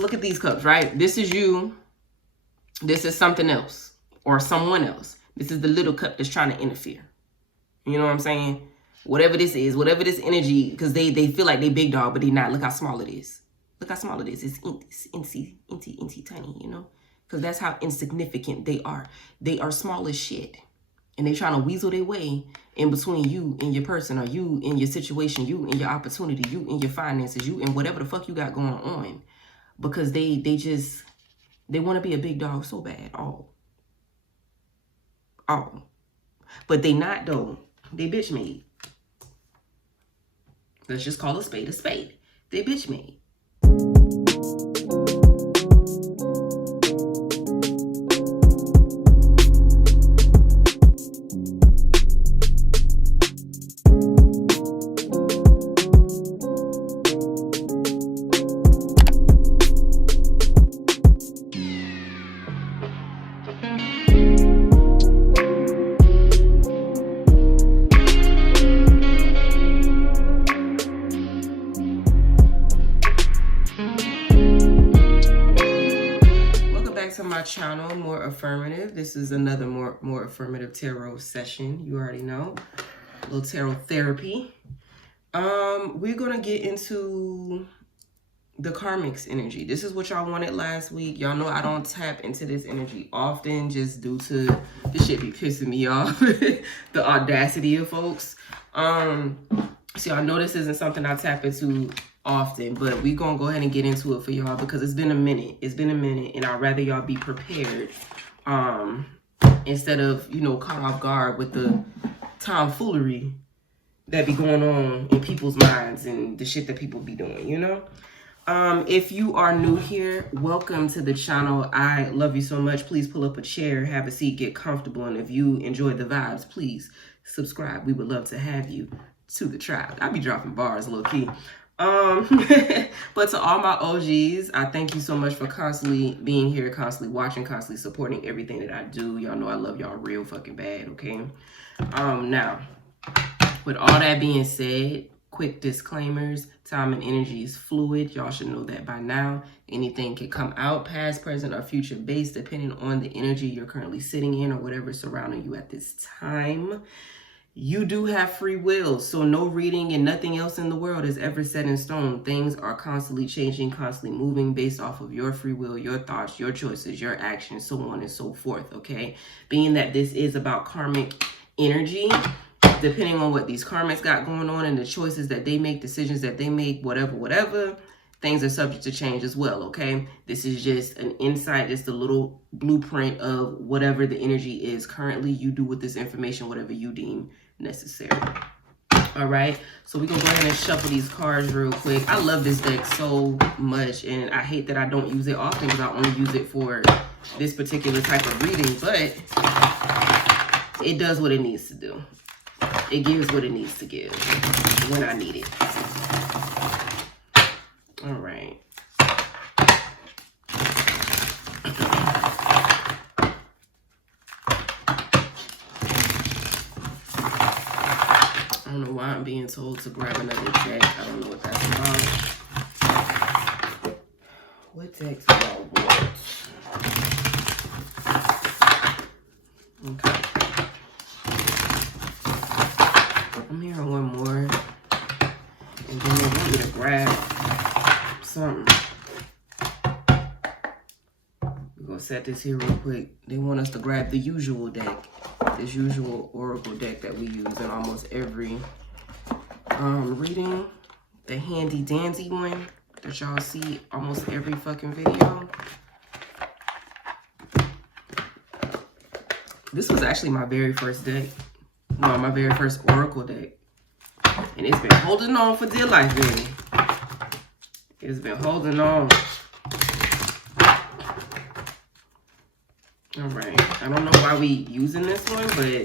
look at these cups, right? This is you. This is something else or someone else. This is the little cup that's trying to interfere. You know what I'm saying? Whatever this is, whatever this energy, because they feel like they big dog, but they not. Look how small it is. Look how small it is. It's incy tiny, you know? Because that's how insignificant they are. They are small as shit. And they trying to weasel their way in between you and your person, or you and your situation, you and your opportunity, you and your finances, you and whatever the fuck you got going on. Because they want to be a big dog so bad. Oh. But they not though. They bitch made. Let's just call a spade a spade. They bitch made. My channel, More Affirmative. This is another more affirmative tarot session. You already know, a little tarot therapy. We're gonna get into the Karmics energy. This is what y'all wanted last week. Y'all know I don't tap into this energy often, just due to this shit be pissing me off. The audacity of folks. So y'all know this isn't something I tap into often, but we gonna go ahead and get into it for y'all because it's been a minute. And I'd rather y'all be prepared instead of, you know, caught off guard with the tomfoolery that be going on in people's minds and the shit that people be doing, you know. If you are new here, welcome to the channel. I love you so much. Please pull up a chair, have a seat, get comfortable, and if you enjoy the vibes, please subscribe. We would love to have you to the tribe. I be dropping bars low key. But to all my OGs, I thank you so much for constantly being here, constantly watching, constantly supporting everything that I do. Y'all know I love y'all real fucking bad, okay? Now, with all that being said, quick disclaimers, time and energy is fluid. Y'all should know that by now. Anything can come out, past, present, or future based, depending on the energy you're currently sitting in or whatever is surrounding you at this time. You do have free will, so no reading and nothing else in the world is ever set in stone. Things are constantly changing, constantly moving based off of your free will, your thoughts, your choices, your actions, so on and so forth, okay? Being that this is about karmic energy, depending on what these karmics got going on and the choices that they make, decisions that they make, whatever, things are subject to change as well, okay? This is just an insight, just a little blueprint of whatever the energy is currently. You do with this information whatever you deem necessary. All right, so we're gonna go ahead and shuffle these cards real quick. I love this deck so much, and I hate that I don't use it often because I only use it for this particular type of reading, but it does what it needs to do. It gives what it needs to give when I need it. All right. I don't know why I'm being told to grab another deck. I don't know what that's about. What decks do I want? Okay. I'm hearing one more. And then they want me to grab something. We're gonna set this here real quick. They want us to grab the usual deck. This usual oracle deck that we use in almost every reading. The handy dandy one that y'all see almost every fucking video. This was actually my very first deck. No, my very first oracle deck. And it's been holding on for dear life, baby. It's been holding on. All right. I don't know why we using this one, but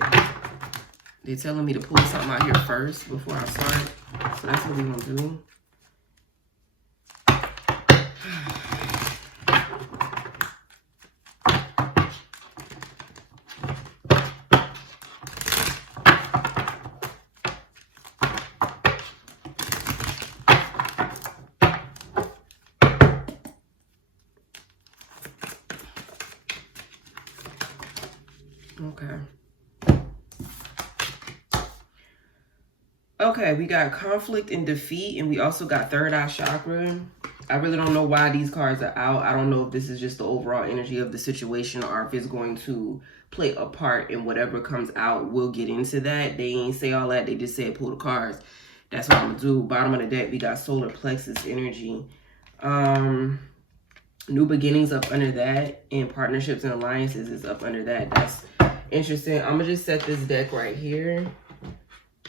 they're telling me to pull something out here first before I start. So that's what we're going to do. Okay. Okay, we got conflict and defeat, and we also got third eye chakra. I really don't know why these cards are out. I don't know if this is just the overall energy of the situation or if it's going to play a part in whatever comes out. We'll get into that. They ain't say all that. They just said pull the cards. That's what I'm going to do. Bottom of the deck, we got solar plexus energy. New beginnings up under that, and partnerships and alliances is up under that. That's interesting. I'm going to just set this deck right here.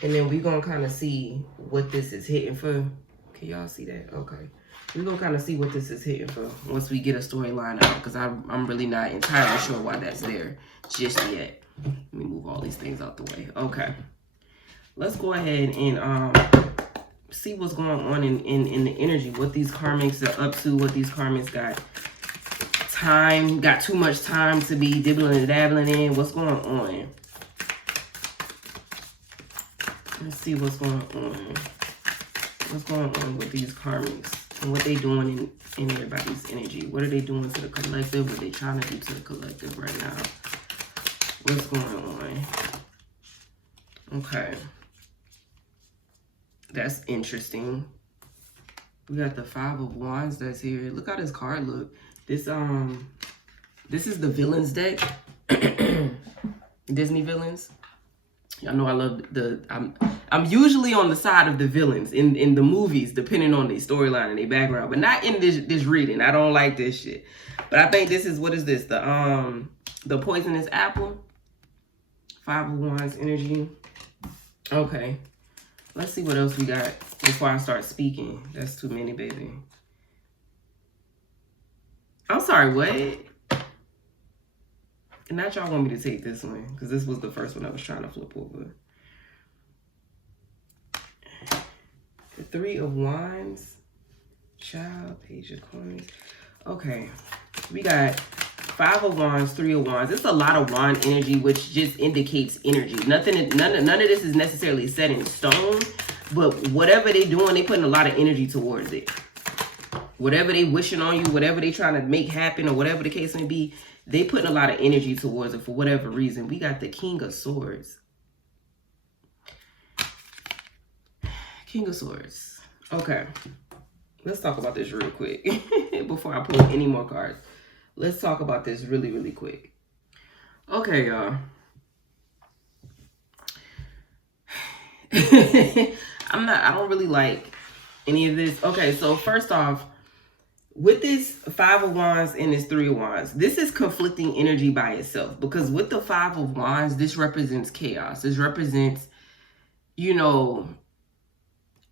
And then we're going to kind of see what this is hitting for. Can y'all see that? Okay. We're going to kind of see what this is hitting for once we get a storyline out. Because I'm really not entirely sure why that's there just yet. Let me move all these things out the way. Okay. Let's go ahead and see what's going on in the energy. What these karmics are up to. What these karmics got too much time to be dibbling and dabbling in. What's going on? Let's see what's going on. What's going on with these karmics and what they doing in everybody's energy. What are they doing to the collective? What are they trying to do to the collective right now? What's going on? Okay. That's interesting. We got the 5 of Wands that's here. Look how this card look. This is the villains deck. Disney villains. Y'all know I love I'm usually on the side of the villains in the movies, depending on their storyline and their background, but not in this reading. I don't like this shit. But I think this is, what is this? The poisonous apple. 5 of Wands energy. Okay. Let's see what else we got before I start speaking. That's too many, baby. I'm sorry, what? And not y'all want me to take this one, because this was the first one I was trying to flip over. The 3 of Wands. Child, Page of Coins. Okay. We got 5 of Wands, 3 of Wands. It's a lot of wand energy, which just indicates energy. None of this is necessarily set in stone, but whatever they doing, they putting a lot of energy towards it. Whatever they wishing on you, whatever they trying to make happen, or whatever the case may be, they putting a lot of energy towards it for whatever reason. We got the King of Swords. King of Swords. Okay. Let's talk about this real quick before I pull any more cards. Let's talk about this really, really quick. Okay, y'all. I don't really like any of this. Okay, so first off, with this 5 of Wands and this 3 of Wands, this is conflicting energy by itself. Because with the 5 of Wands, this represents chaos. This represents, you know,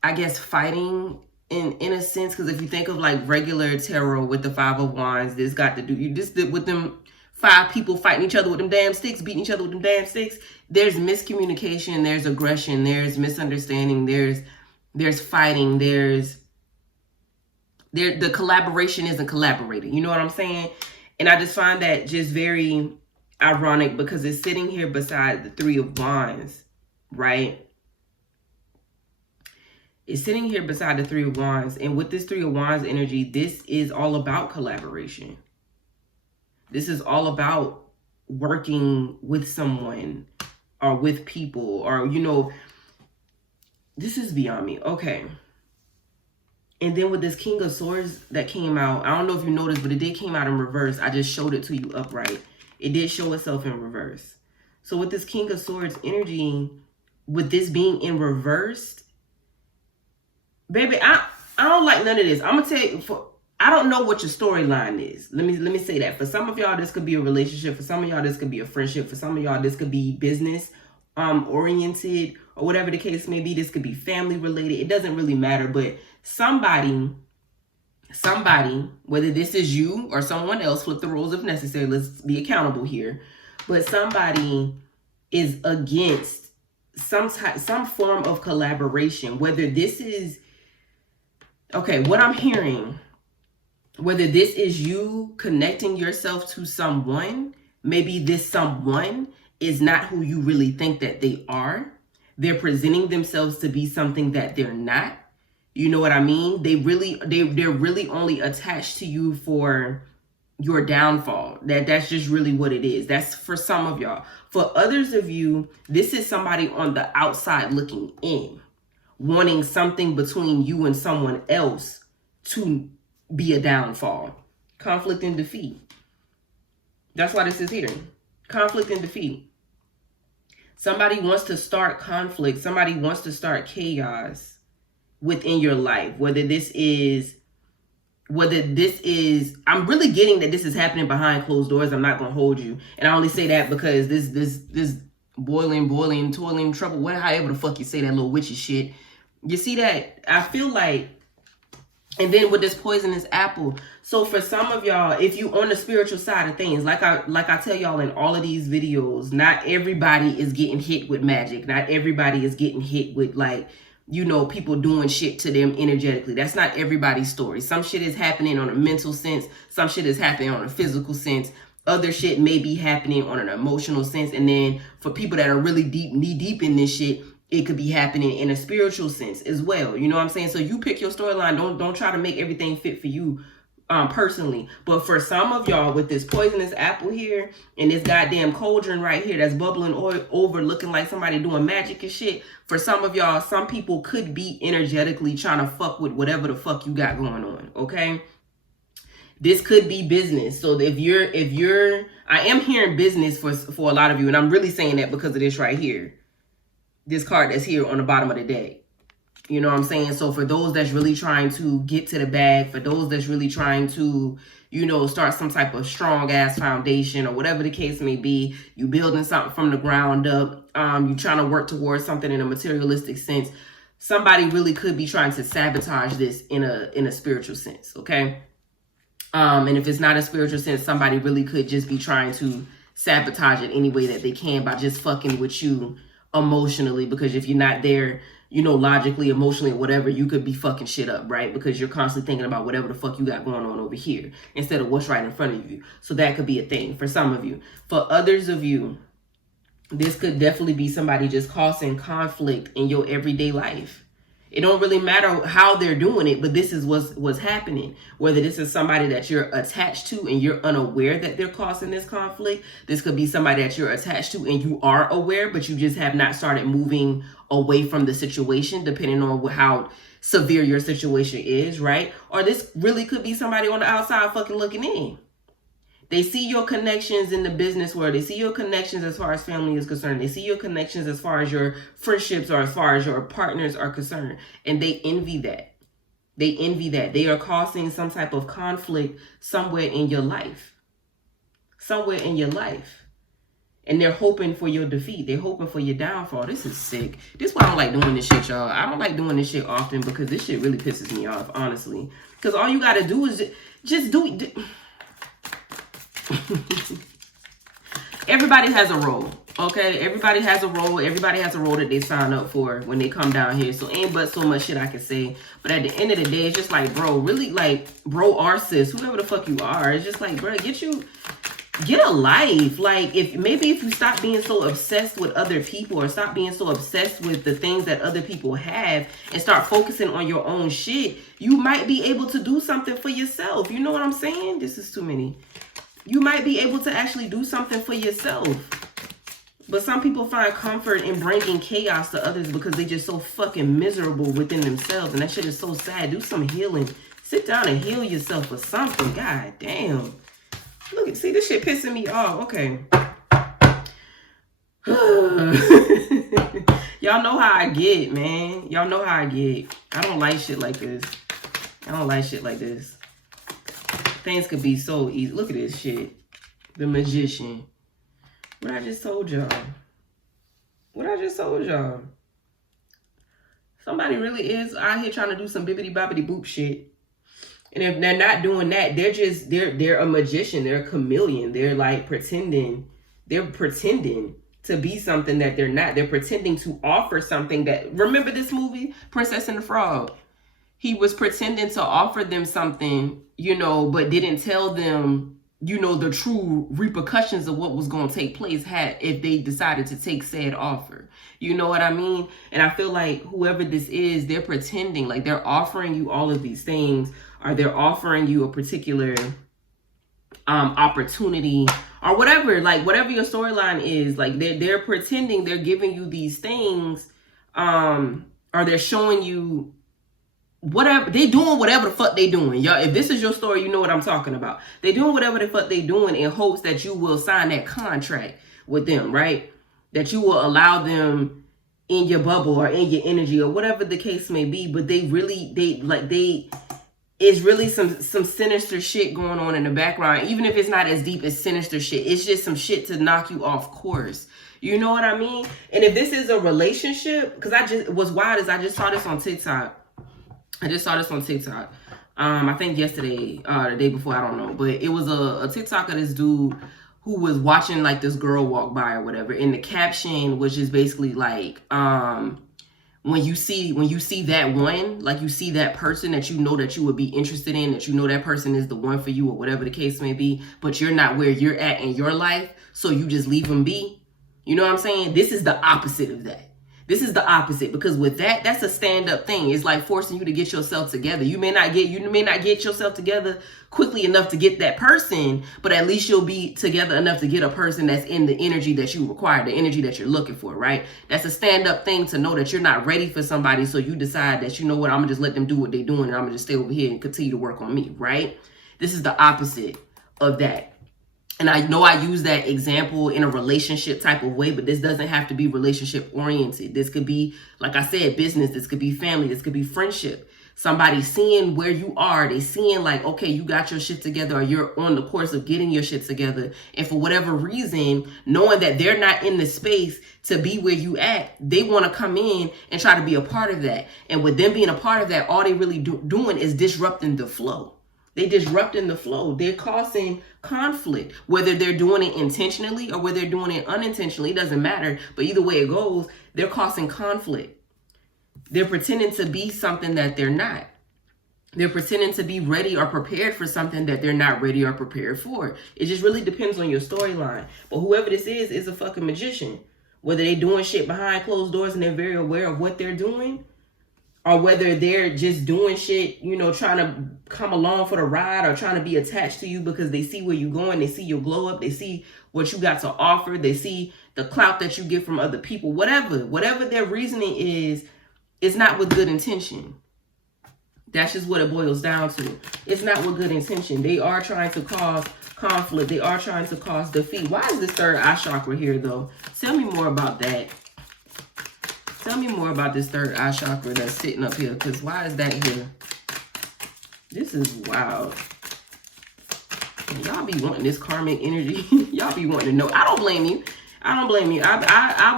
I guess fighting in a sense. Because if you think of like regular tarot with the 5 of Wands, this got to do, you just did with them 5 people fighting each other with them damn sticks, beating each other with them damn sticks. There's miscommunication, there's aggression, there's misunderstanding, there's fighting, the collaboration isn't collaborating. You know what I'm saying? And I just find that just very ironic because it's sitting here beside the 3 of Wands, right? It's sitting here beside the 3 of Wands. And with this 3 of Wands energy, this is all about collaboration. This is all about working with someone or with people, or, you know, this is beyond me. Okay. And then with this King of Swords that came out, I don't know if you noticed, but it did came out in reverse. I just showed it to you upright. It did show itself in reverse. So with this King of Swords energy, with this being in reverse, baby, I don't like none of this. I'm gonna tell you, I don't know what your storyline is. Let me say that. For some of y'all, this could be a relationship. For some of y'all, this could be a friendship. For some of y'all, this could be business oriented, or whatever the case may be. This could be family related. It doesn't really matter. But somebody, whether this is you or someone else, flip the roles if necessary. Let's be accountable here. But somebody is against some form of collaboration. Whether this is, okay, what I'm hearing, whether this is you connecting yourself to someone, maybe this someone is not who you really think that they are. They're presenting themselves to be something that they're not. You know what I mean? They're really only attached to you for your downfall. That's just really what it is. That's for some of y'all. For others of you, this is somebody on the outside looking in, wanting something between you and someone else to be a downfall. Conflict and defeat. That's why this is here. Conflict and defeat. Somebody wants to start conflict. Somebody wants to start chaos within your life. Whether this is, I'm really getting that this is happening behind closed doors. I'm not going to hold you. And I only say that because this boiling, toiling, trouble, however the fuck you say that little witchy shit. You see that? I feel like, and then with this poisonous apple. So for some of y'all, if you on the spiritual side of things, like I tell y'all in all of these videos, not everybody is getting hit with magic. Not everybody is getting hit with, like, you know, people doing shit to them energetically. That's not everybody's story. Some shit is happening on a mental sense. Some shit is happening on a physical sense. Other shit may be happening on an emotional sense. And then for people that are really knee deep in this shit, it could be happening in a spiritual sense as well. You know what I'm saying? So you pick your storyline. Don't try to make everything fit for you personally. But for some of y'all, with this poisonous apple here and this goddamn cauldron right here that's bubbling over, looking like somebody doing magic and shit, for some of y'all, some people could be energetically trying to fuck with whatever the fuck you got going on. Okay, this could be business. So if you're I am hearing business for a lot of you, and I'm really saying that because of this right here, this card that's here on the bottom of the deck. You know what I'm saying? So for those that's really trying to get to the bag, for those that's really trying to, you know, start some type of strong ass foundation or whatever the case may be, you building something from the ground up, you trying to work towards something in a materialistic sense, somebody really could be trying to sabotage this in a spiritual sense, okay? And if it's not a spiritual sense, somebody really could just be trying to sabotage it any way that they can by just fucking with you emotionally, because if you're not there, you know, logically, emotionally, or whatever, you could be fucking shit up, right? Because you're constantly thinking about whatever the fuck you got going on over here instead of what's right in front of you. So that could be a thing for some of you. For others of you, this could definitely be somebody just causing conflict in your everyday life. It don't really matter how they're doing it, but this is what's happening. Whether this is somebody that you're attached to and you're unaware that they're causing this conflict. This could be somebody that you're attached to and you are aware, but you just have not started moving away from the situation, depending on how severe your situation is, right? Or this really could be somebody on the outside fucking looking in. They see your connections in the business world. They see your connections as far as family is concerned. They see your connections as far as your friendships or as far as your partners are concerned. And they envy that. They envy that. They are causing some type of conflict somewhere in your life. Somewhere in your life. And they're hoping for your defeat. They're hoping for your downfall. This is sick. This is why I don't like doing this shit, y'all. I don't like doing this shit often because this shit really pisses me off, honestly. Because all you got to do is just do it. Everybody has a role, okay? Everybody has a role. Everybody has a role that they sign up for when they come down here. So ain't but so much shit I can say. But at the end of the day, it's just like, bro, really, like, bro or sis, whoever the fuck you are, it's just like, bro, get a life. Like, if you stop being so obsessed with other people or stop being so obsessed with the things that other people have and start focusing on your own shit, you might be able to do something for yourself. You know what I'm saying? This is too many. You might be able to actually do something for yourself. But some people find comfort in bringing chaos to others because they're just so fucking miserable within themselves. And that shit is so sad. Do some healing. Sit down and heal yourself or something. God damn. Look, see, this shit pissing me off. Okay. Y'all know how I get, man. Y'all know how I get. I don't like shit like this. I don't like shit like this. Things could be so easy. Look at this shit. The Magician. What I just told y'all. What I just told y'all. Somebody really is out here trying to do some bibbity bobbity boop shit. And if they're not doing that, they're a magician. They're a chameleon. They're like pretending. They're pretending to be something that they're not. They're pretending to offer something that, remember this movie, Princess and the Frog? He was pretending to offer them something, you know, but didn't tell them, you know, the true repercussions of what was going to take place if they decided to take said offer. You know what I mean? And I feel like whoever this is, they're pretending, like they're offering you all of these things, or they're offering you a particular opportunity or whatever, like whatever your storyline is, like they're pretending they're giving you these things, or they're showing you whatever they doing, whatever the fuck they doing. Y'all, if this is your story, you know what I'm talking about. They doing whatever the fuck they doing in hopes that you will sign that contract with them, right? That you will allow them in your bubble or in your energy or whatever the case may be. But it's really some sinister shit going on in the background. Even if it's not as deep as sinister shit, it's just some shit to knock you off course. You know what I mean? And if this is a relationship, because what's wild is I just saw this on TikTok. I think yesterday, the day before, I don't know. But it was a TikTok of this dude who was watching like this girl walk by or whatever. And the caption was just basically like, when you see that one, like you see that person that you know that you would be interested in, that you know that person is the one for you or whatever the case may be, but you're not where you're at in your life, so you just leave them be. You know what I'm saying? This is the opposite of that. This is the opposite, because with that's a stand-up thing. It's like forcing you to get yourself together. You may not get yourself together quickly enough to get that person, but at least you'll be together enough to get a person that's in the energy that you require, the energy that you're looking for, right? That's a stand-up thing, to know that you're not ready for somebody, so you decide that, you know what, I'm gonna just let them do what they're doing and I'm gonna just stay over here and continue to work on me, right? This is the opposite of that. And I know I use that example in a relationship type of way, but this doesn't have to be relationship oriented. This could be, like I said, business. This could be family. This could be friendship. Somebody seeing where you are. They seeing like, okay, you got your shit together, or you're on the course of getting your shit together. And for whatever reason, knowing that they're not in the space to be where you at, they want to come in and try to be a part of that. And with them being a part of that, all they really doing is disrupting the flow. They disrupting the flow. They're causing conflict, whether they're doing it intentionally or whether they're doing it unintentionally. It doesn't matter. But either way it goes, they're causing conflict. They're pretending to be something that they're not. They're pretending to be ready or prepared for something that they're not ready or prepared for. It just really depends on your storyline. But whoever this is a fucking magician. Whether they're doing shit behind closed doors and they're very aware of what they're doing, or whether they're just doing shit, you know, trying to come along for the ride or trying to be attached to you because they see where you're going. They see your glow up. They see what you got to offer. They see the clout that you get from other people. Whatever their reasoning is, it's not with good intention. That's just what it boils down to. It's not with good intention. They are trying to cause conflict. They are trying to cause defeat. Why is this third eye chakra here, though? Tell me more about that. Tell me more about this third eye chakra that's sitting up here, because why is that here? This is wild. Y'all be wanting this karmic energy. Y'all be wanting to know. I don't blame you. I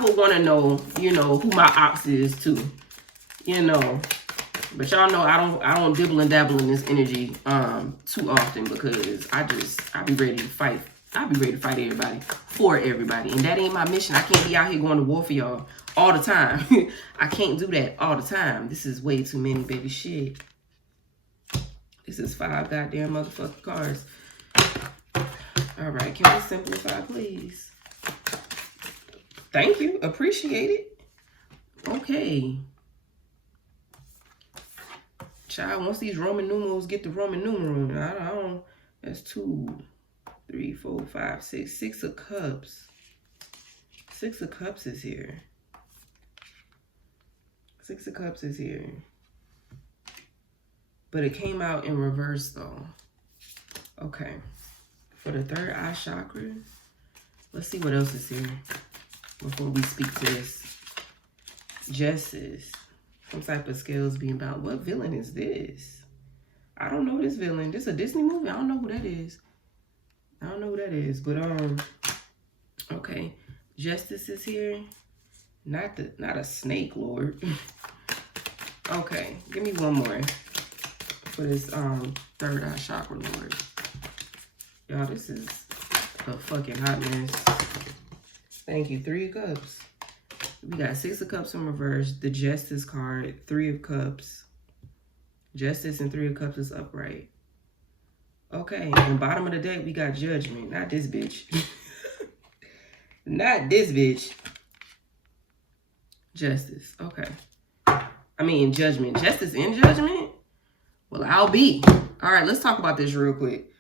would want to know, you know, who my ops is too. You know. But y'all know I don't dibble and dabble in this energy too often, because I be ready to fight. I be ready to fight everybody for everybody. And that ain't my mission. I can't be out here going to war for y'all all the time. I can't do that all the time. This is way too many, baby. Shit. This is 5 goddamn motherfucking cards. All right. Can we simplify, please? Thank you. Appreciate it. Okay. Child, once these Roman numerals get the Roman numeral, I don't, that's 2, 3, 4, 5, 6. 6 of Cups. 6 of Cups is here. 6 of Cups is here. But it came out in reverse, though. Okay. For the third eye chakra, let's see what else is here before we speak to this. Justice. Some type of scales being about. What villain is this? I don't know this villain. This a Disney movie? I don't know who that is. I don't know who that is. But okay. Justice is here. Not a snake lord. Okay. Give me one more for this third eye chakra lord. Y'all, this is a fucking hot mess. Thank you. 3 of Cups. We got 6 of Cups in reverse. The Justice card. 3 of Cups. Justice and 3 of Cups is upright. Okay. And bottom of the deck, we got Judgment. Not this bitch. Not this bitch. Justice. Okay. I mean, Judgment. Justice and Judgment? Well, I'll be. All right. Let's talk about this real quick.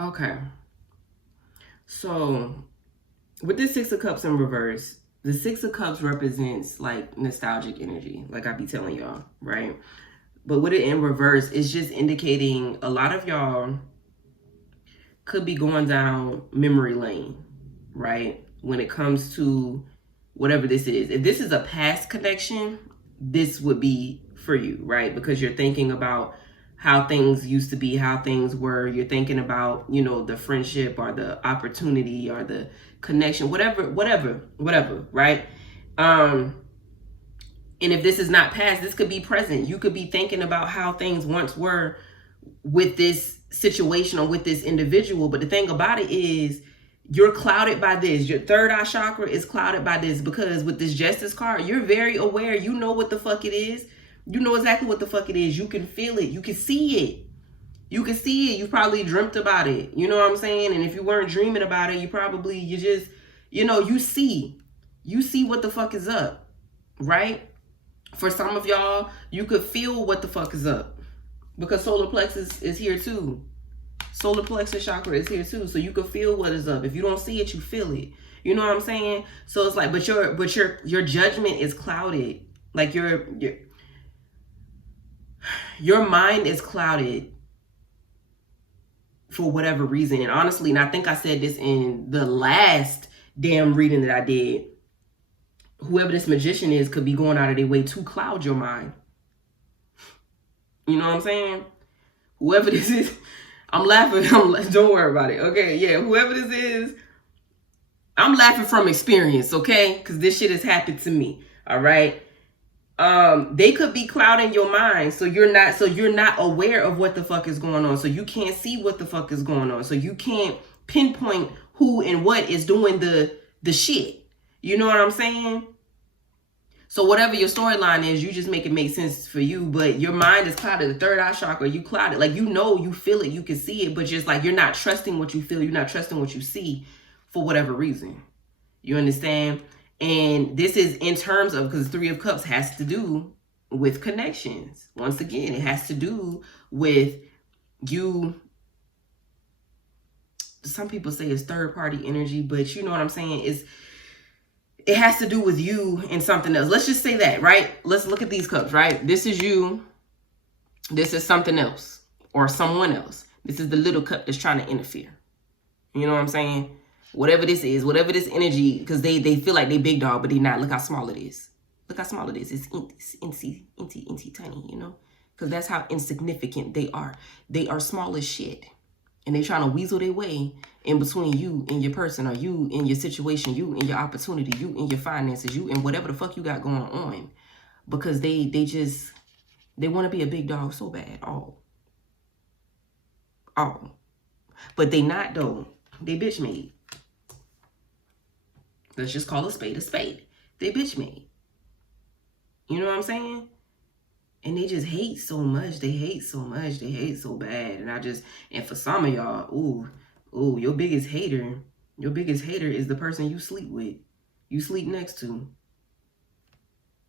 Okay. So with the Six of Cups in reverse, the Six of Cups represents like nostalgic energy, like I be telling y'all, right? But with it in reverse, it's just indicating a lot of y'all could be going down memory lane, right? When it comes to whatever this is. If this is a past connection, this would be for you, right? Because you're thinking about how things used to be, how things were. You're thinking about, you know, the friendship or the opportunity or the connection, whatever, right? And if this is not past, this could be present. You could be thinking about how things once were with this situation or with this individual. But the thing about it is, you're clouded by this. Your third eye chakra is clouded by this, because with this Justice card, you're very aware. You know what the fuck it is. You know exactly what the fuck it is. You can feel it. You can see it. You can see it. You probably dreamt about it. You know what I'm saying? And if you weren't dreaming about it, you just, you know, you see what the fuck is up, right? For some of y'all, you could feel what the fuck is up, because solar plexus is here too. Solar plexus chakra is here too. So you can feel what is up. If you don't see it, you feel it. You know what I'm saying? So it's like, but your judgment is clouded. Like your mind is clouded for whatever reason. And honestly, and I think I said this in the last damn reading that I did, whoever this magician is could be going out of their way to cloud your mind. You know what I'm saying? Whoever this is, I'm laughing. Don't worry about it. Okay, yeah, whoever this is, I'm laughing from experience, okay? Because this shit has happened to me, all right? They could be clouding your mind, so you're not aware of what the fuck is going on. So you can't see what the fuck is going on. So you can't pinpoint who and what is doing the shit. You know what I'm saying? So whatever your storyline is, you just make it make sense for you. But your mind is clouded. The third eye chakra, you clouded. Like, you know, you feel it, you can see it, but just like you're not trusting what you feel, you're not trusting what you see for whatever reason. You understand? And this is in terms of, because Three of Cups has to do with connections. Once again, it has to do with you. Some people say it's third party energy, but you know what I'm saying? It has to do with you and something else. Let's just say that, right? Let's look at these cups, right? This is you. This is something else or someone else. This is the little cup that's trying to interfere. You know what I'm saying? Whatever this is, whatever this energy, because they feel like they big dog, but they not. Look how small it is. Look how small it is. It's incy tiny, you know? Because that's how insignificant they are. They are small as shit. And they trying to weasel their way in between you and your person, or you and your situation, you and your opportunity, you and your finances, you and whatever the fuck you got going on. Because they want to be a big dog so bad. Oh. But they not though. They bitch made. Let's just call a spade a spade. They bitch made. You know what I'm saying? And they just hate so much. They hate so much. They hate so bad. And for some of y'all, ooh, your biggest hater is the person you sleep with. You sleep next to.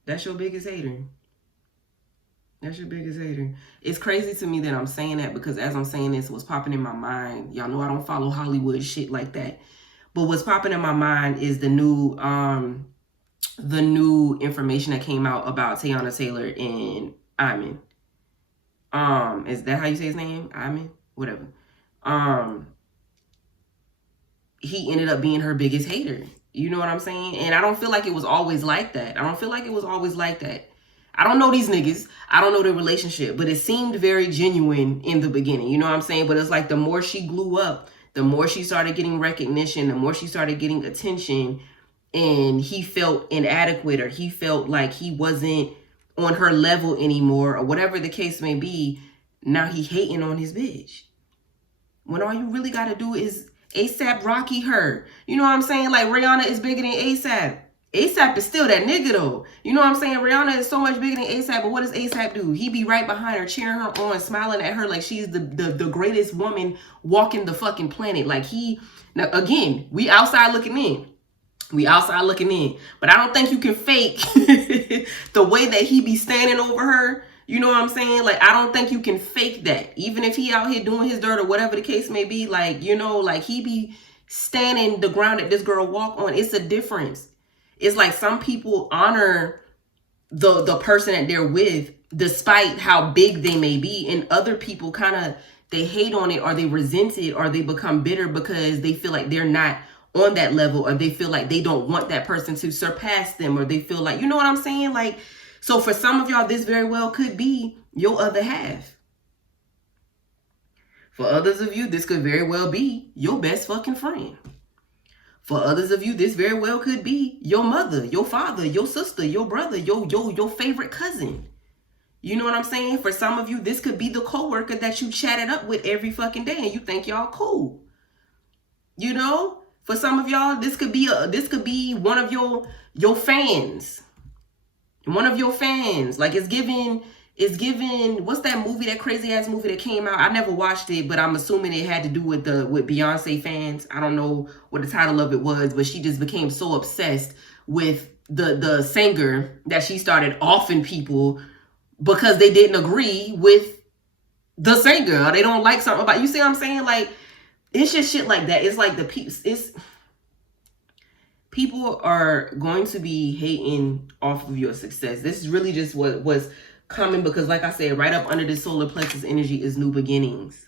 That's your biggest hater. That's your biggest hater. It's crazy to me that I'm saying that, because as I'm saying this, what's popping in my mind, y'all know I don't follow Hollywood shit like that. But what's popping in my mind is the new information that came out about Teyana Taylor and Iman. Is that how you say his name? Iman? Whatever. He ended up being her biggest hater. You know what I'm saying? And I don't feel like it was always like that. I don't know these niggas. I don't know their relationship, but it seemed very genuine in the beginning. You know what I'm saying? But it's like the more she grew up, the more she started getting recognition, the more she started getting attention, and he felt inadequate, or he felt like he wasn't on her level anymore, or whatever the case may be. Now he hating on his bitch, when all you really got to do is ASAP Rocky her. You know what I'm saying? Like, Rihanna is bigger than ASAP. ASAP is still that nigga though. You know what I'm saying? Rihanna is so much bigger than ASAP, but what does ASAP do? He be right behind her, cheering her on, smiling at her like she's the greatest woman walking the fucking planet. Like, now again, we outside looking in. But I don't think you can fake the way that he be standing over her. You know what I'm saying? Like, I don't think you can fake that. Even if he out here doing his dirt or whatever the case may be, like, you know, like he be standing the ground that this girl walk on. It's a difference. It's like some people honor the person that they're with despite how big they may be, and other people kind of, they hate on it, or they resent it, or they become bitter because they feel like they're not on that level, or they feel like they don't want that person to surpass them, or they feel like, you know what I'm saying? Like, so for some of y'all, this very well could be your other half. For others of you, this could very well be your best fucking friend. For others of you, this very well could be your mother, your father, your sister, your brother, your favorite cousin. You know what I'm saying? For some of you, this could be the coworker that you chatted up with every fucking day and you think y'all cool. You know? For some of y'all, this could be one of your fans. One of your fans. Like, it's giving, what's that movie, that crazy ass movie that came out? I never watched it, but I'm assuming it had to do with Beyonce fans. I don't know what the title of it was, but she just became so obsessed with the singer that she started offing people because they didn't agree with the singer, or they don't like something about, you see what I'm saying? Like, it's just shit like that. It's like people are going to be hating off of your success. This is really just what was coming, because like I said, right up under this solar plexus energy is new beginnings.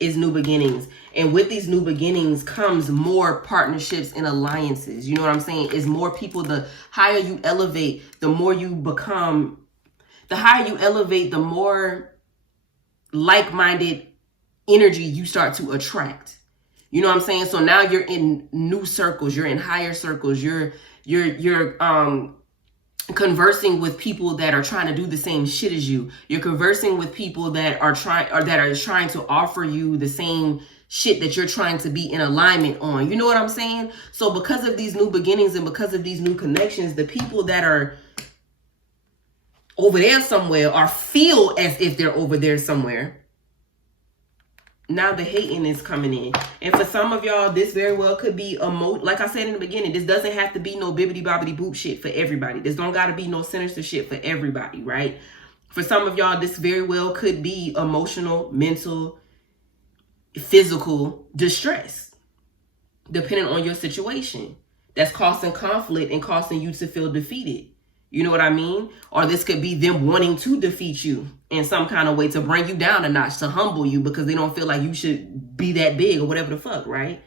Is new beginnings. And with these new beginnings comes more partnerships and alliances. You know what I'm saying? Is more people. The higher you elevate, the more you become. The higher you elevate, the more like-minded energy you start to attract. You know what I'm saying? So now you're in new circles, you're in higher circles, you're conversing with people that are trying to do the same shit as you. You're conversing with people that are trying to offer you the same shit that you're trying to be in alignment on. You know what I'm saying? So because of these new beginnings and because of these new connections, the people that are over there somewhere or feel as if they're over there somewhere, now the hating is coming in. And for some of y'all, this very well could be like I said in the beginning, this doesn't have to be no bibbity bobbity boop shit for everybody. This don't gotta be no sinister shit for everybody, right? For some of y'all, this very well could be emotional, mental, physical distress, depending on your situation, that's causing conflict and causing you to feel defeated. You know what I mean? Or this could be them wanting to defeat you in some kind of way, to bring you down a notch, to humble you, because they don't feel like you should be that big or whatever the fuck, right?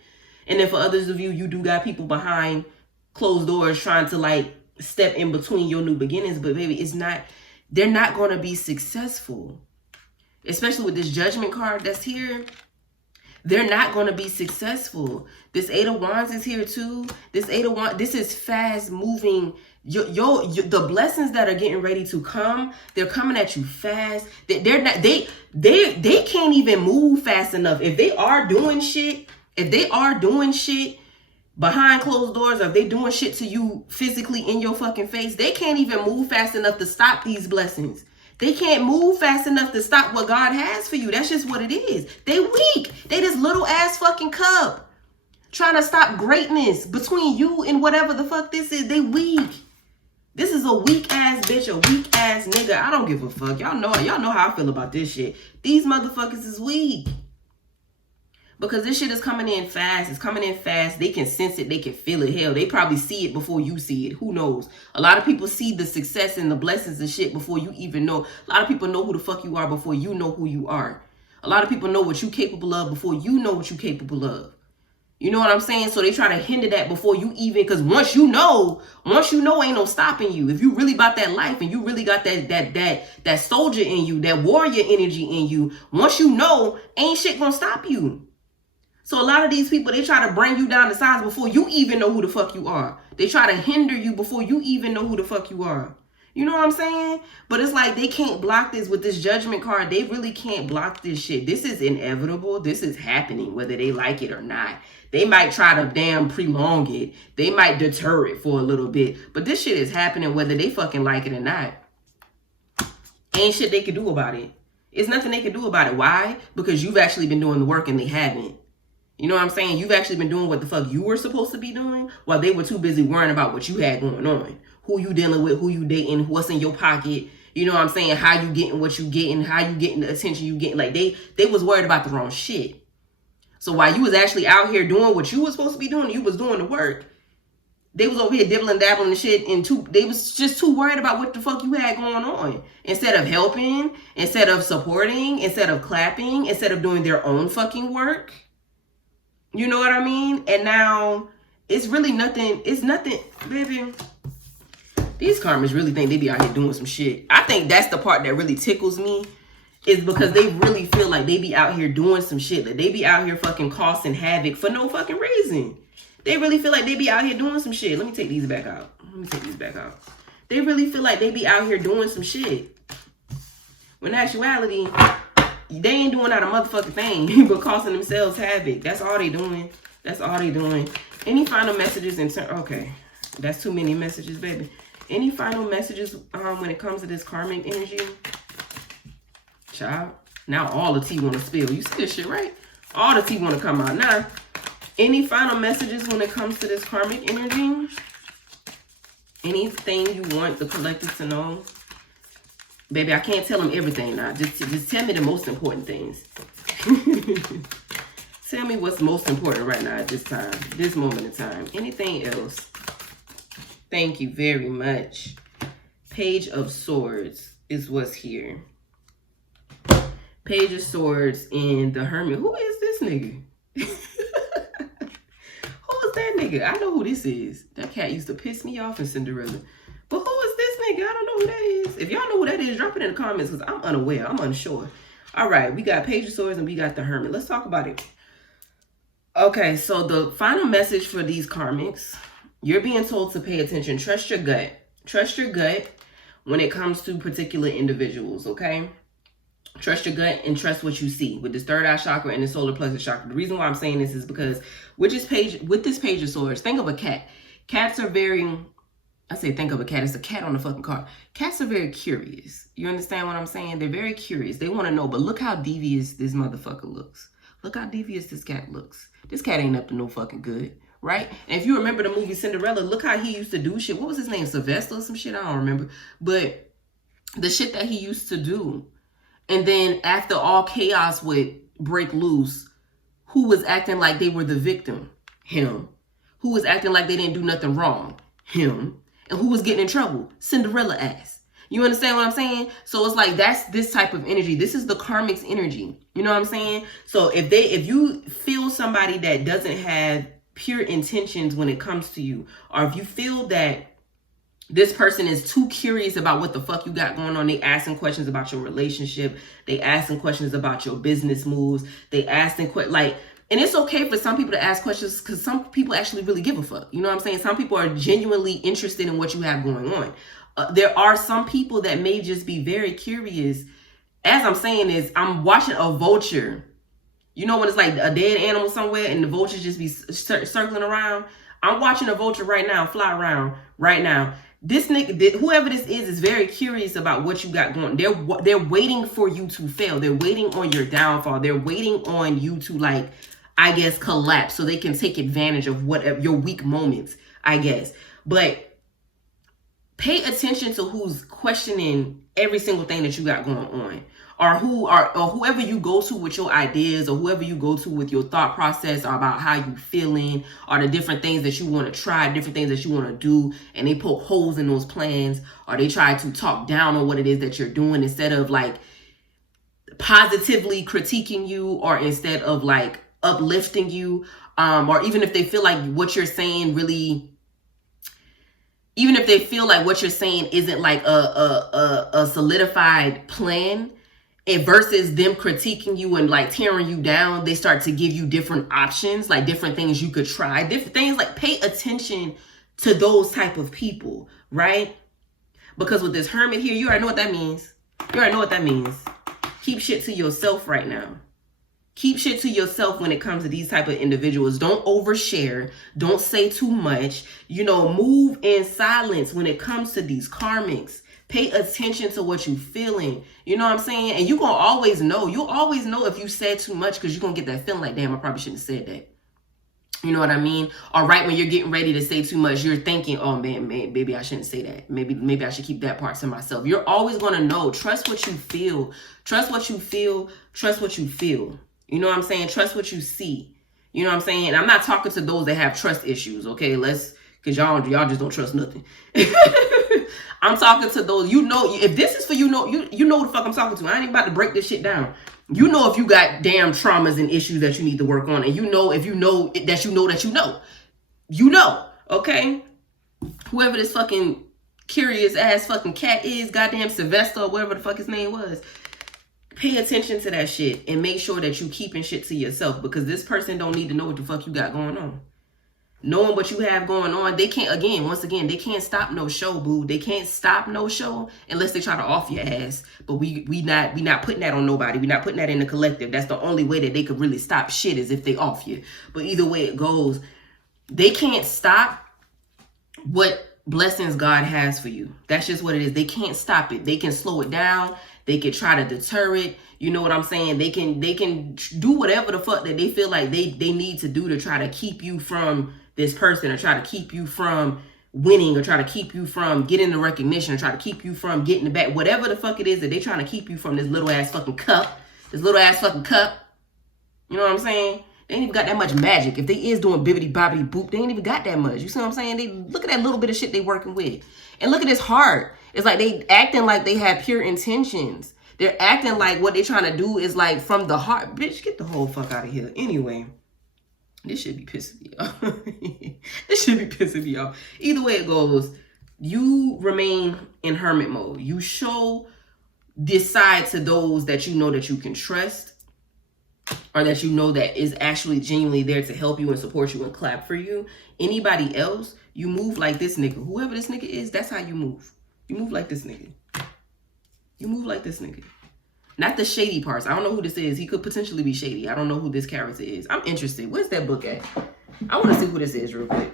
And then for others of you, you do got people behind closed doors trying to like step in between your new beginnings. But baby, they're not going to be successful. Especially with this Judgment card that's here. They're not going to be successful. This Eight of Wands is here too. This Eight of Wands, this is fast moving. The blessings that are getting ready to come, they're coming at you fast. They can't even move fast enough. If they are doing shit behind closed doors, or if they doing shit to you physically in your fucking face, they can't even move fast enough to stop these blessings. They can't move fast enough to stop what God has for you. That's just what it is. They weak. They this little ass fucking cup trying to stop greatness between you and whatever the fuck this is. They weak. This is a weak ass bitch, a weak ass nigga. I don't give a fuck. Y'all know how I feel about this shit. These motherfuckers is weak. Because this shit is coming in fast. It's coming in fast. They can sense it. They can feel it. Hell, they probably see it before you see it. Who knows? A lot of people see the success and the blessings and shit before you even know. A lot of people know who the fuck you are before you know who you are. A lot of people know what you're capable of before you know what you're capable of. You know what I'm saying? So they try to hinder that before you even, because once you know, ain't no stopping you. If you really about that life and you really got that soldier in you, that warrior energy in you, once you know, ain't shit gonna stop you. So a lot of these people, they try to bring you down to size before you even know who the fuck you are. They try to hinder you before you even know who the fuck you are. You know what I'm saying? But it's like they can't block this with this Judgment card. They really can't block this shit. This is inevitable. This is happening whether they like it or not. They might try to damn prolong it. They might deter it for a little bit. But this shit is happening whether they fucking like it or not. Ain't shit they can do about it. It's nothing they can do about it. Why? Because you've actually been doing the work and they haven't. You know what I'm saying? You've actually been doing what the fuck you were supposed to be doing while they were too busy worrying about what you had going on. Who you dealing with, who you dating, what's in your pocket. You know what I'm saying? How you getting what you getting, how you getting the attention you getting. Like they was worried about the wrong shit. So while you was actually out here doing what you was supposed to be doing, you was doing the work. They was over here dibbling, dabbling and shit, and they was just too worried about what the fuck you had going on. Instead of helping, instead of supporting, instead of clapping, instead of doing their own fucking work. You know what I mean? And now it's really nothing. It's nothing, baby. These karmics really think they be out here doing some shit. I think that's the part that really tickles me, is because they really feel like they be out here doing some shit. That they be out here fucking causing havoc for no fucking reason. They really feel like they be out here doing some shit. Let me take these back out. They really feel like they be out here doing some shit. When in actuality, they ain't doing not a motherfucking thing but causing themselves havoc. That's all they doing. That's all they doing. Any final messages in turn? Okay, that's too many messages, baby. Any final messages when it comes to this karmic energy? Child. Now all the tea want to spill. You see this shit, right? All the tea want to come out. Now, any final messages when it comes to this karmic energy? Anything you want the collective to know? Baby, I can't tell them everything now. Just tell me the most important things. Tell me what's most important right now at this time, this moment in time. Anything else? Thank you very much. Page of Swords is what's here. Page of Swords and the Hermit. Who is this nigga? That nigga, I know who this is. That cat used to piss me off in Cinderella. But who is this nigga? I don't know who that is. If y'all know who that is, drop it in the comments because I'm unaware. I'm unsure. All right, we got Page of Swords and we got the Hermit. Let's talk about it. Okay, so the final message for these karmics, you're being told to pay attention. Trust your gut. Trust your gut when it comes to particular individuals, okay? Trust your gut and trust what you see with this third eye chakra and the solar plexus chakra. The reason why I'm saying this is because with this page of swords, think of a cat. Cats are very, I say think of a cat. It's a cat on the fucking card. Cats are very curious. You understand what I'm saying? They're very curious. They want to know, but look how devious this motherfucker looks. Look how devious this cat looks. This cat ain't up to no fucking good, right? And if you remember the movie Cinderella, look how he used to do shit. What was his name? Sylvester or some shit? I don't remember. But the shit that he used to do. And then after all chaos would break loose, who was acting like they were the victim? Him. Who was acting like they didn't do nothing wrong? Him. And who was getting in trouble? Cinderella ass. You understand what I'm saying? So it's like, that's this type of energy. This is the karmics energy. You know what I'm saying? So if you feel somebody that doesn't have pure intentions when it comes to you, or if you feel that this person is too curious about what the fuck you got going on. They asking questions about your relationship. They asking questions about your business moves. They asking and it's okay for some people to ask questions because some people actually really give a fuck. You know what I'm saying? Some people are genuinely interested in what you have going on. There are some people that may just be very curious. As I'm saying is, I'm watching a vulture. You know when it's like a dead animal somewhere and the vultures just be circling around? I'm watching a vulture right now, fly around right now. This nigga, whoever this is very curious about what you got going. They're waiting for you to fail. They're waiting on your downfall. They're waiting on you to, like, I guess, collapse so they can take advantage of whatever your weak moments, I guess. But pay attention to who's questioning every single thing that you got going on. Or whoever you go to with your ideas, or whoever you go to with your thought process, or about how you feeling, or the different things that you want to try, different things that you want to do, and they poke holes in those plans, or they try to talk down on what it is that you're doing instead of like positively critiquing you, or instead of like uplifting you, or even if they feel like what you're saying really, even if they feel like what you're saying isn't like a solidified plan. And versus them critiquing you and like tearing you down, they start to give you different options, like different things you could try, different things. Like pay attention to those type of people, right? Because with this hermit here, you already know what that means. You already know what that means. Keep shit to yourself right now. Keep shit to yourself when it comes to these type of individuals. Don't overshare. Don't say too much. You know, move in silence when it comes to these karmics. Pay attention to what you're feeling. You know what I'm saying? And you're going to always know. You'll always know if you said too much because you're going to get that feeling like, damn, I probably shouldn't have said that. You know what I mean? Or right when you're getting ready to say too much, you're thinking, oh man, maybe I shouldn't say that. Maybe I should keep that part to myself. You're always going to know. Trust what you feel. Trust what you feel. Trust what you feel. You know what I'm saying? Trust what you see. You know what I'm saying? And I'm not talking to those that have trust issues, okay? Because y'all just don't trust nothing. I'm talking to those, if this is for you know what the fuck I'm talking to. I ain't about to break this shit down. You know if you got damn traumas and issues that you need to work on. And you know if you know that you know that you know. You know, okay? Whoever this fucking curious ass fucking cat is, goddamn Sylvester or whatever the fuck his name was. Pay attention to that shit and make sure that you keeping shit to yourself, because this person don't need to know what the fuck you got going on. Knowing what you have going on, they can't, once again, they can't stop no show, boo. They can't stop no show unless they try to off your ass. But we not putting that on nobody. We not putting that in the collective. That's the only way that they could really stop shit, is if they off you. But either way it goes, they can't stop what blessings God has for you. That's just what it is. They can't stop it. They can slow it down. They can try to deter it. You know what I'm saying? They can do whatever the fuck that they feel like they need to do to try to keep you from this person, or try to keep you from winning, or try to keep you from getting the recognition, or try to keep you from getting the back. Whatever the fuck it is that they trying to keep you from, this little ass fucking cup. You know what I'm saying? They ain't even got that much magic. If they is doing bibbity bobbity boop, they ain't even got that much. You see what I'm saying? They look at that little bit of shit they working with. And look at this heart. It's like they acting like they have pure intentions. They're acting like what they're trying to do is like from the heart. Bitch, get the whole fuck out of here. Anyway, this should be pissing me off. This should be pissing me off. Either way it goes, you remain in hermit mode. You show this side to those that you know that you can trust, or that you know that is actually genuinely there to help you and support you and clap for you. Anybody else, you move like this nigga. Whoever this nigga is, that's how you move. You move like this nigga. You move like this nigga. Not the shady parts. I don't know who this is. He could potentially be shady. I don't know who this character is. I'm interested. Where's that book at? I want to see who this is real quick.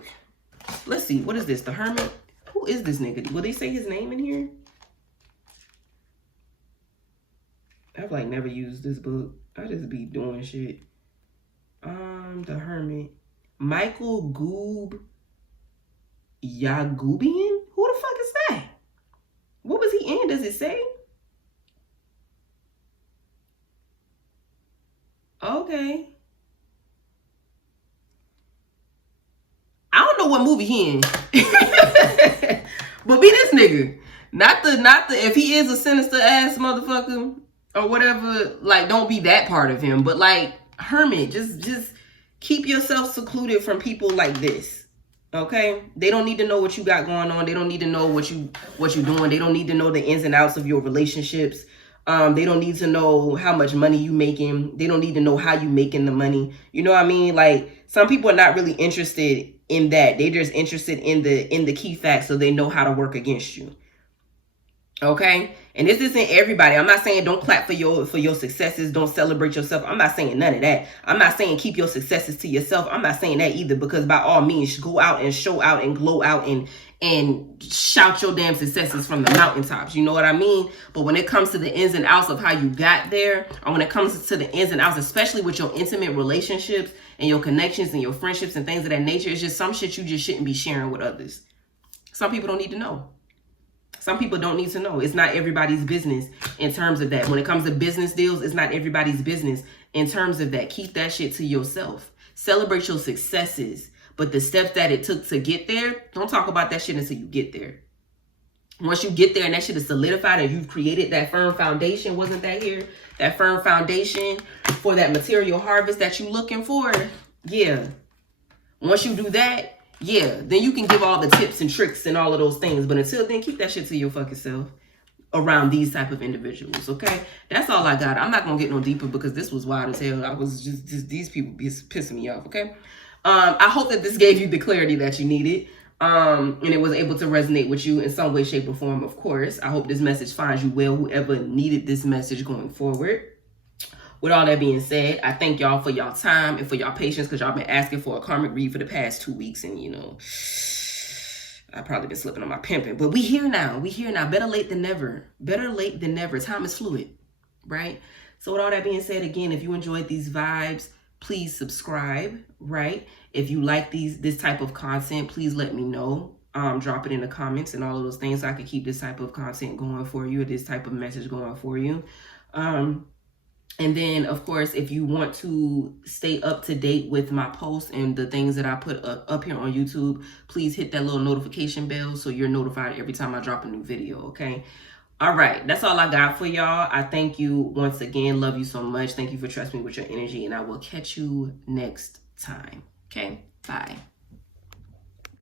Let's see. What is this? The Hermit? Who is this nigga? Will they say his name in here? I've like never used this book. I just be doing shit. The Hermit. Michael Goob Yagubian? Who the fuck is that? What was he in? Does it say? Okay. I don't know what movie he in. But be this nigga. Not the if he is a sinister ass motherfucker or whatever, like don't be that part of him. But like hermit, just keep yourself secluded from people like this. Okay? They don't need to know what you got going on. They don't need to know what you're doing. They don't need to know the ins and outs of your relationships. They don't need to know how much money you making. They don't need to know how you making the money. You know what I mean? Like some people are not really interested in that. They're just interested in the key facts so they know how to work against you. Okay? And this isn't everybody. I'm not saying don't clap for your successes. Don't celebrate yourself. I'm not saying none of that. I'm not saying keep your successes to yourself. I'm not saying that either, because by all means, go out and show out and glow out and shout your damn successes from the mountaintops. You know what I mean? But when it comes to the ins and outs of how you got there, or when it comes to the ins and outs, especially with your intimate relationships and your connections and your friendships and things of that nature, it's just some shit you just shouldn't be sharing with others. Some people don't need to know. Some people don't need to know. It's not everybody's business in terms of that. When it comes to business deals, it's not everybody's business in terms of that. Keep that shit to yourself. Celebrate your successes. But the steps that it took to get there, don't talk about that shit until you get there. Once you get there and that shit is solidified and you've created that firm foundation, wasn't that here? That firm foundation for that material harvest that you're looking for? Yeah. Once you do that, yeah, then you can give all the tips and tricks and all of those things. But until then, keep that shit to your fucking self around these type of individuals, okay? That's all I got. I'm not going to get no deeper because this was wild as hell. I was just these people be pissing me off, okay? I hope that this gave you the clarity that you needed. And it was able to resonate with you in some way, shape, or form, of course. I hope this message finds you well, whoever needed this message going forward. With all that being said, I thank y'all for y'all time and for y'all patience, because y'all been asking for a karmic read for the past 2 weeks. And, you know, I've probably been slipping on my pimping. But we here now. We here now. Better late than never. Better late than never. Time is fluid, right? So with all that being said, again, if you enjoyed these vibes, please subscribe, right? If you like this type of content, please let me know. Drop it in the comments and all of those things so I can keep this type of content going for you, or this type of message going for you. And then, of course, if you want to stay up to date with my posts and the things that I put up here on YouTube, please hit that little notification bell so you're notified every time I drop a new video, okay? All right, that's all I got for y'all. I thank you once again. Love you so much. Thank you for trusting me with your energy, and I will catch you next time, okay? Bye.